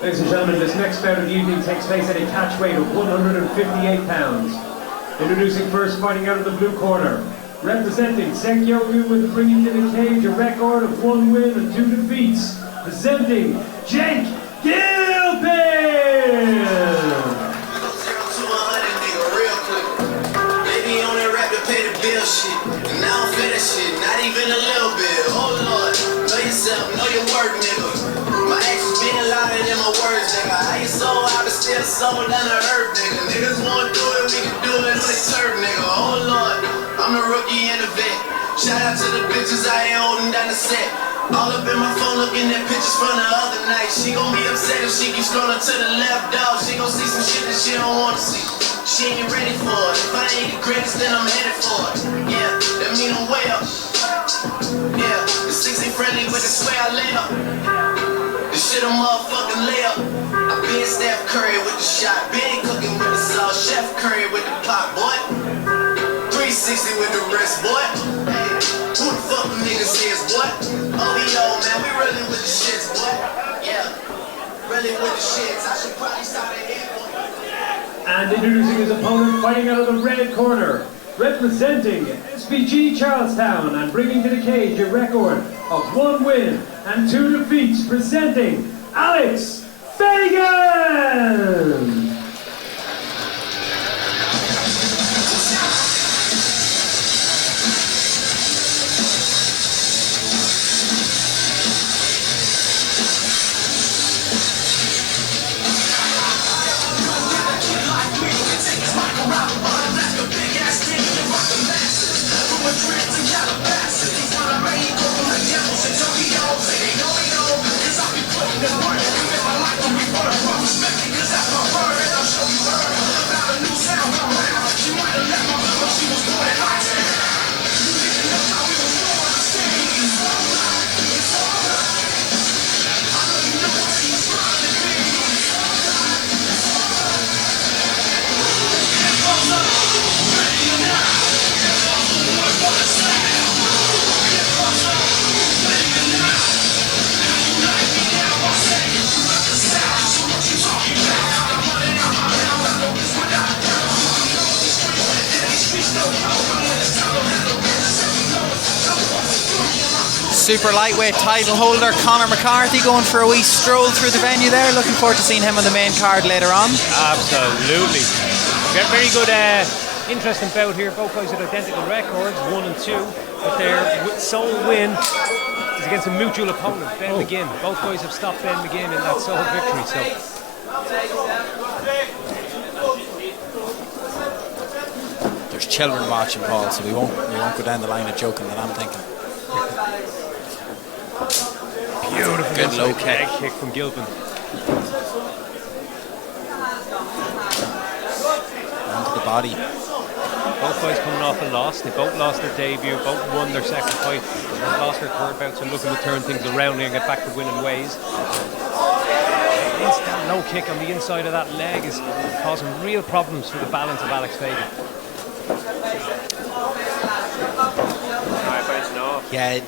Ladies and gentlemen, this next bout of the evening takes place at a catch weight of 158 pounds. Introducing first, fighting out of the blue corner, representing Sekkyoku with the bringing to the cage a record of 1 win and 2 defeats, presenting Gilpin! Not even a little bit. Oh Lord, know yourself, know your work, nigga. My actions being louder than my words, nigga. I ain't so out to still soul down the earth, nigga. Niggas wanna do it, we can do it until they serve, nigga. Oh Lord, I'm the rookie and the vet. Shout out to the bitches, I ain't holding down the set. All up in my phone looking at pictures from the other night. She gon' be upset if she keeps scrolling to the left, dog. She gon' see some shit that she don't wanna see. She ain't ready for it. If I ain't the greatest, then I'm headed for it. Yeah, that mean I'm way up. Yeah, the 6 ain't friendly, but I swear I lay up. This shit a motherfucking layup. I been Steph Curry with the shot, been cooking with the sauce, Chef Curry with the pot, boy. 360 with the wrist, boy. Hey, who the fuck them niggas is, boy? OVO, man, we really with the shits, boy. Yeah, really with the shits. I should probably start a hit, boy. And introducing his opponent, fighting out of the red corner, representing SBG Charlestown and bringing to the cage a record of 1 win and 2 defeats, presenting Alex Fegan! Super lightweight title holder Conor McCarthy going for a wee stroll through the venue there. Looking forward to seeing him on the main card later on. Absolutely. Very good, interesting bout here. Both guys with identical records, 1 and 2. But their sole win is against a mutual opponent, Ben McGinn. Both guys have stopped Ben McGinn in that sole victory. So there's children watching, Paul, so we won't go down the line of joking that I'm thinking. Beautiful. Good low leg kick from Gilpin. Onto the body. Both guys coming off a loss. They both lost their debut, both won their second fight, and lost their third bout, so looking to turn things around and get back to winning ways. That low kick on the inside of that leg is causing real problems for the balance of Alex Fegan. Yeah,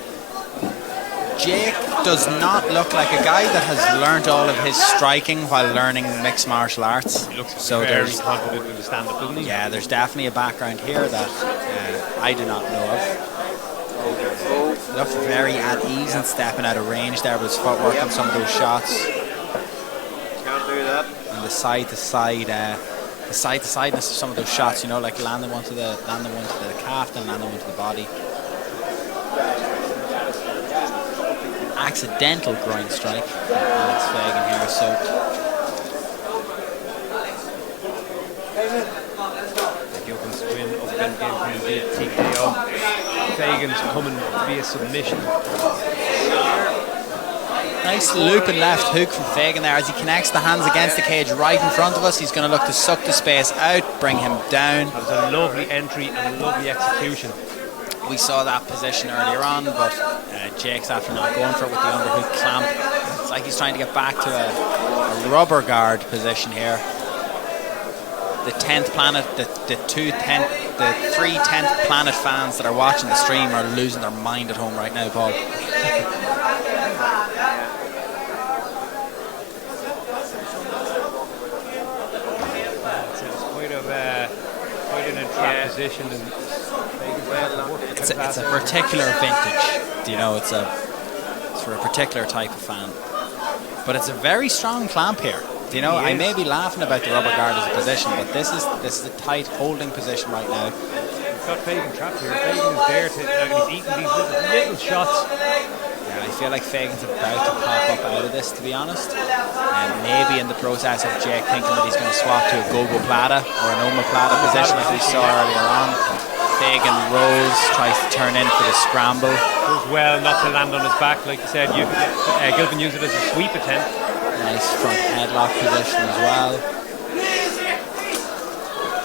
Jake does not look like a guy that has learned all of his striking while learning mixed martial arts. He looks so very confident in the stand-up, doesn't he? Yeah, there's definitely a background here that I do not know of. Looked very at ease and stepping out of range there with his footwork and some of those shots. Can't do that. And the side-to-sideness of some of those shots, you know, like landing one to the calf and landing one to the body. Accidental groin strike. Alex Fegan here, so Gilpin's win over Ben McGinn via TKO. Fegan's coming via submission. nice looping left hook from Fegan there as he connects the hands against the cage right in front of us. He's going to look to suck the space out, bring him down. That was a lovely entry and a lovely execution. We saw that position earlier on, but Jake's after not going for it with the underhook clamp. It's like he's trying to get back to a rubber guard position here. The 10th planet, the 3 10th planet fans that are watching the stream are losing their mind at home right now, Paul. position, and It's a particular vintage. You know, it's for a particular type of fan. But it's a very strong clamp here. You know, I may be laughing about the rubber guard as a position, but this is a tight holding position right now. We've got Fegan trapped here. Fegan is there he's eating these little shots. Yeah, I feel like Fegan's about to pop up out of this, to be honest. And maybe in the process of Jake thinking that he's going to swap to a go-go plata or an omoplata position like we saw earlier on. Fegan rolls, tries to turn in for the scramble. Does well not to land on his back, like you said. Gilpin used it as a sweep attempt. Nice front headlock position as well.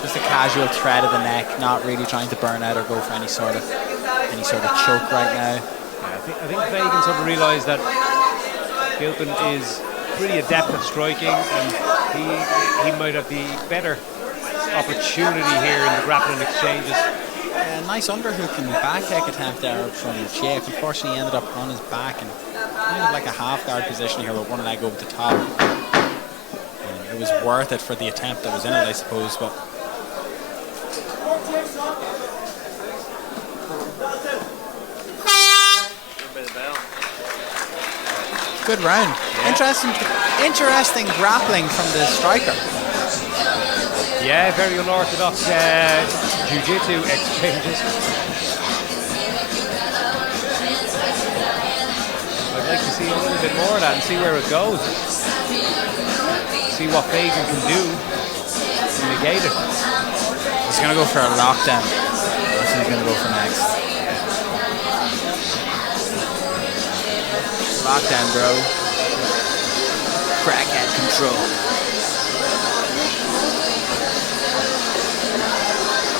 Just a casual thread of the neck, not really trying to burn out or go for any sort of choke right now. Yeah, I think Fegan sort of realised that Gilpin is pretty adept at striking, and he might have the better opportunity here in the grappling exchanges. Nice underhook and back kick attempt there from Jake. Unfortunately, he ended up on his back and kind of like a half guard position here with one leg over the top. It was worth it for the attempt that was in it, I suppose. But good round. Yeah. Interesting grappling from the striker. Yeah, very unorthodox jiu-jitsu exchanges. I'd like to see a little bit more of that and see where it goes. See what Fegan can do to negate it. He's going to go for a lockdown. That's what he's going to go for next. Lockdown, bro. Crackhead control.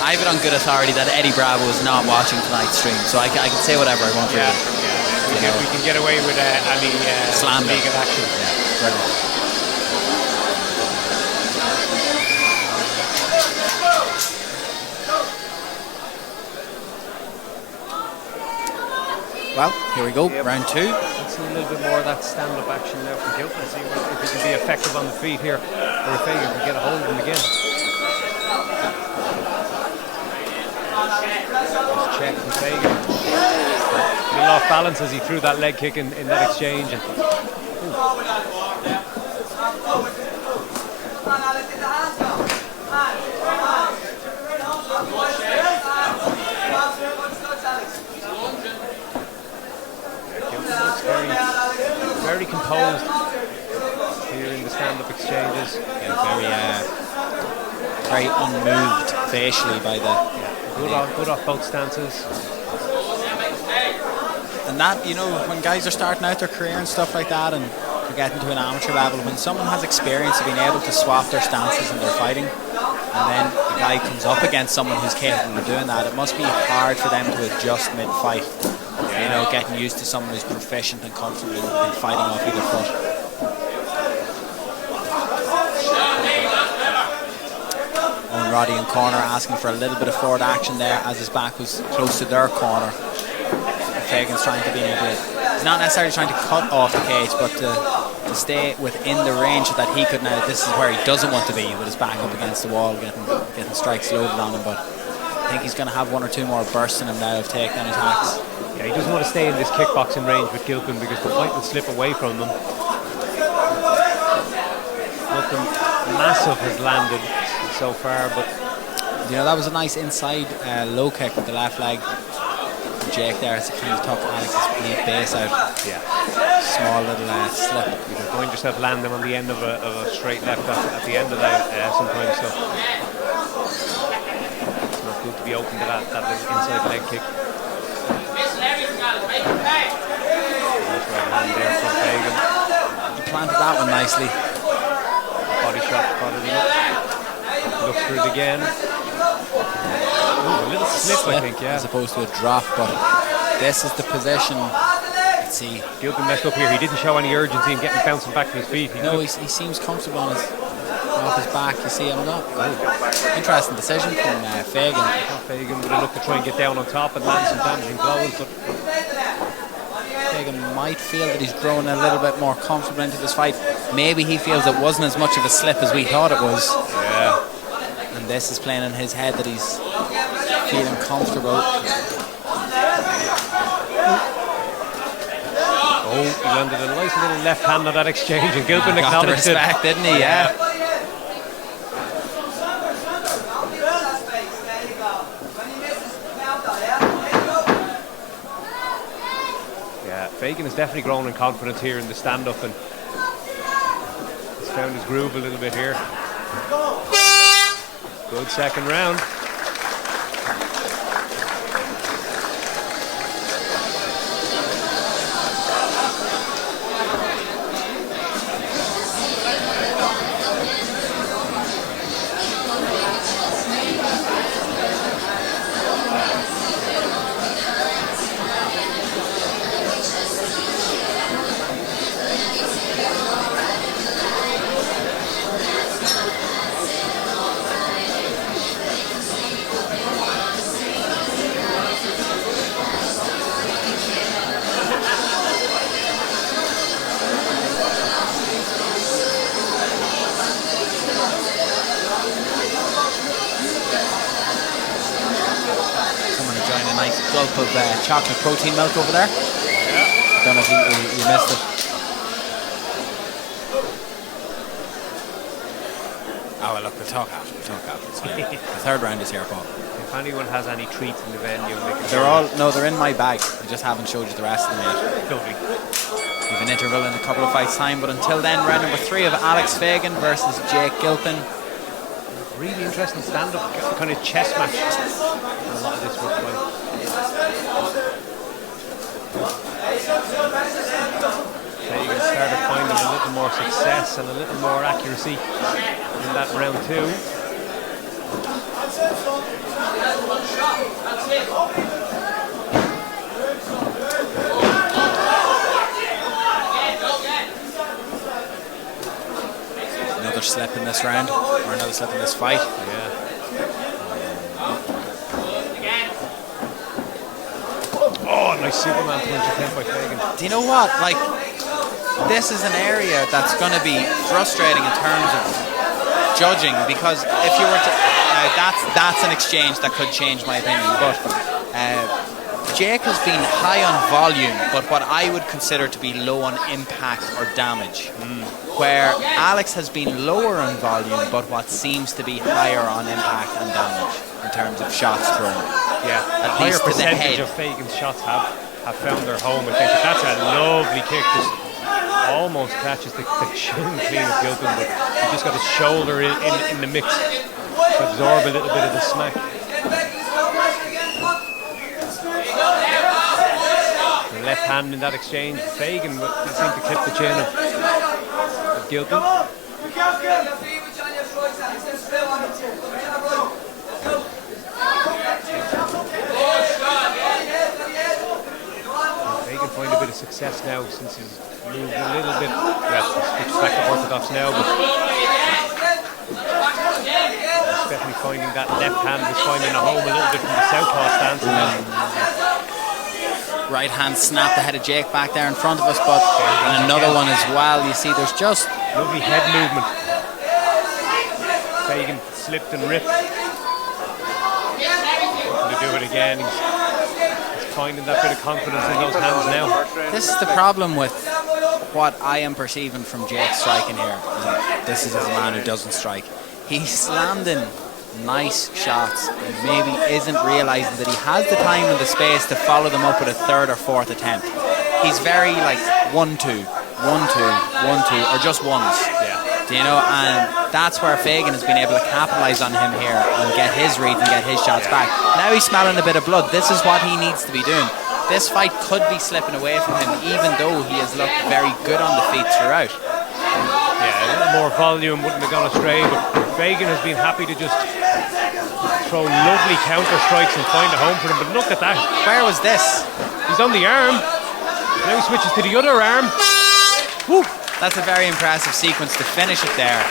I have it on good authority that Eddie Bravo is not watching tonight's stream, so I can say whatever I want. Yeah, we can get away with any slam legal action. Yeah, brilliant. Well, here we go, round two. Let's see a little bit more of that stand-up action now from Gilpin. See if he can be effective on the feet here, or if Fegan can get a hold of him again. Check from Fegan. A little off balance as he threw that leg kick in that exchange. And, very composed here in the stand-up exchanges. Yeah, very unmoved facially by the. Good off both stances. And that, you know, when guys are starting out their career and stuff like that, and they're getting to an amateur level, when someone has experience of being able to swap their stances in their fighting, and then a guy comes up against someone who's capable of doing that, it must be hard for them to adjust mid-fight. You know, getting used to someone who's proficient and comfortable in fighting off either foot. Roddy in corner asking for a little bit of forward action there as his back was close to their corner. Fegan's trying to be able to, he's not necessarily trying to cut off the cage, but to stay within the range that he could now. This is where he doesn't want to be, with his back up against the wall, getting strikes loaded on him, but I think he's going to have one or two more bursts in him now of takedown attacks. Yeah, he doesn't want to stay in this kickboxing range with Gilpin because the fight will slip away from them. Nothing massive has landed so far, but you know, that was a nice inside low kick with the left leg. Jake there has kind of took Alex's lead base out. Yeah, small little slip. You can find yourself landing on the end of a straight left at the end of that sometimes. So it's not good to be open to that inside leg kick. Nice right hand there from Fegan. He planted that one nicely. Body shot, followed it up. Look through it again. Ooh, a little slip, I think, yeah. As opposed to a drop, but this is the position. Let's see. Gilpin messed up here. He didn't show any urgency in getting bouncing back to his feet. He seems comfortable on off his back. You see him not. Interesting decision from Fegan. Fegan would have looked to try and get down on top and land some damaging blows, but Fegan might feel that he's growing a little bit more comfortable into this fight. Maybe he feels it wasn't as much of a slip as we thought it was. Yeah. And this is playing in his head that he's feeling comfortable. Oh, he landed a nice little left hand on that exchange, and Gilpin Got the acknowledged it. respect, didn't he? Yeah. Yeah, Fegan has definitely grown in confidence here in the stand-up, and he's found his groove a little bit here. Good second round. Someone enjoying a nice gulp of chocolate protein milk over there. Yeah. Don't know if you missed it. Oh, well, look, we'll talk after. The third round is here, Paul. If anyone has any treats in the venue, They're in my bag. I just haven't showed you the rest of them yet. lovely. We've an interval in a couple of fights' time, but until then, round number 3 of Alex Fegan versus Jake Gilpin. Really interesting stand-up kind of chess match. A lot of this work by. Fegan started finding a little more success and a little more accuracy in that round 2. Another slip in this round, or another slip in this fight. Yeah. Oh, nice Superman punch attempt by Fegan. Do you know what? Like, this is an area that's going to be frustrating in terms of judging, because if you were to, that's an exchange that could change my opinion. But Jake has been high on volume, but what I would consider to be low on impact or damage. Where Alex has been lower on volume, but what seems to be higher on impact and damage in terms of shots thrown. Yeah, a higher least to the percentage head. of Fegan's shots have found their home. I think that's a lovely kick. Just almost catches the chin clean of Gilpin, but he just got his shoulder in the mix to absorb a little bit of the smack. The left hand in that exchange, Fegan seemed to clip the chin of Gilpin. Fegan find a bit of success now since he's moved a little bit. Well, he's back to orthodox now, but he's definitely finding that left hand is finding a home a little bit from the southpaw stance. Right hand snapped the head of Jake back there in front of us, but and another one as well. You see, there's just lovely head movement. Fegan slipped and ripped. Looking to do it again. He's finding that bit of confidence in those hands now. this is the problem with what I am perceiving from Jake's striking here. And this is as a man who doesn't strike. He's landing nice shots and maybe isn't realizing that he has the time and the space to follow them up with a third or fourth attempt. He's very like 1-2, 1-2, 1-2, or just ones. Yeah. You know, and that's where Fegan has been able to capitalise on him here and get his read and get his shots back. Now he's smelling a bit of blood. This is what he needs to be doing. This fight could be slipping away from him, even though he has looked very good on the feet throughout. Yeah, a little more volume wouldn't have gone astray, but Fegan has been happy to just throw lovely counter strikes and find a home for him. But look at that. Where was this? He's on the arm. Now he switches to the other arm. Woo. That's a very impressive sequence to finish it there.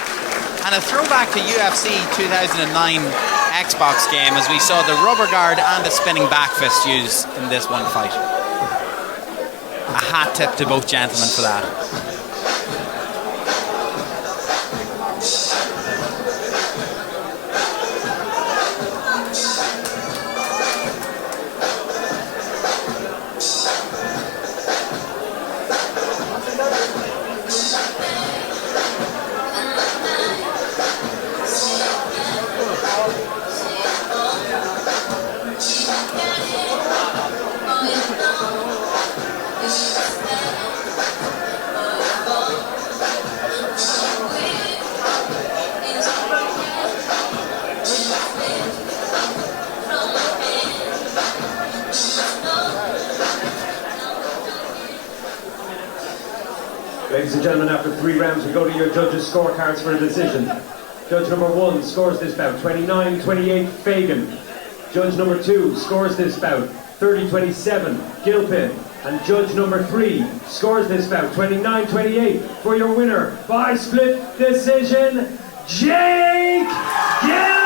And a throwback to UFC 2009 Xbox game, as we saw the rubber guard and the spinning back fist used in this one fight. A hat tip to both gentlemen for that. gentlemen, after 3 rounds, we go to your judges' scorecards for a decision. Judge number 1 scores this bout 29-28, Fegan. Judge number 2 scores this bout 30-27, Gilpin. And judge number 3 scores this bout 29-28 for your winner by split decision, Jake Gilpin!